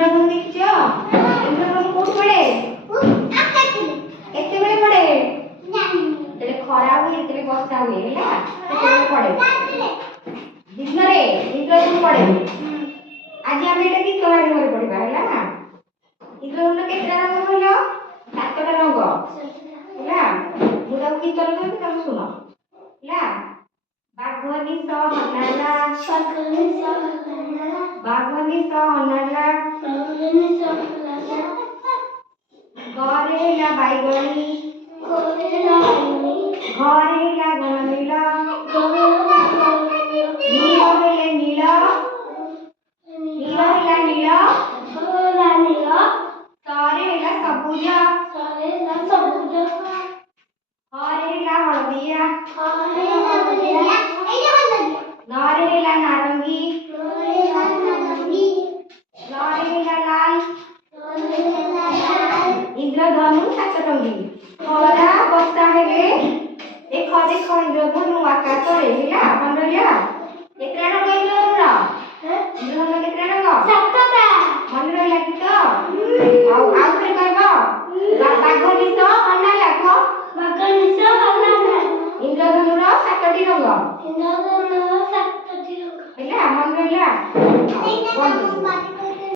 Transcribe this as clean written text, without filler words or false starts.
इंद्रधनु देखियो इंद्रधनु कोठ पड़े केते बेले पड़े तेरे खरा हुए तेरे वर्षा हुए हैला केते पड़े दिन रे इंद्रधनु पड़े आज हम एटा की तोरा रे पड़िबा हैला इंद्रधनु केते रंग कहलो सातटा रंग हैला मुदा की तोरा कहबी तमे सुनो हैला बाघवनी स हनाला बाघवनी स हनाला गरे ला बाईगणी घरे ला गणनीला नील हेले नील तारे ला सबुज हरे ला हळदिया नारे ला नारंगी नारे ला लाल इंद्रधनु सात रंगी खरा बस्ता हेले ए खरे ख इंद्रधनु आकाश रे हिला मनरिया केतरा रंग इंद्रधनु केतरा रंग सातटा मनरिया कि तो आउ रे कहबो बाघनी तो हनाला को बाघनी तो हनाला इंद्रधनु रो सातटी रंग हिला मनरिया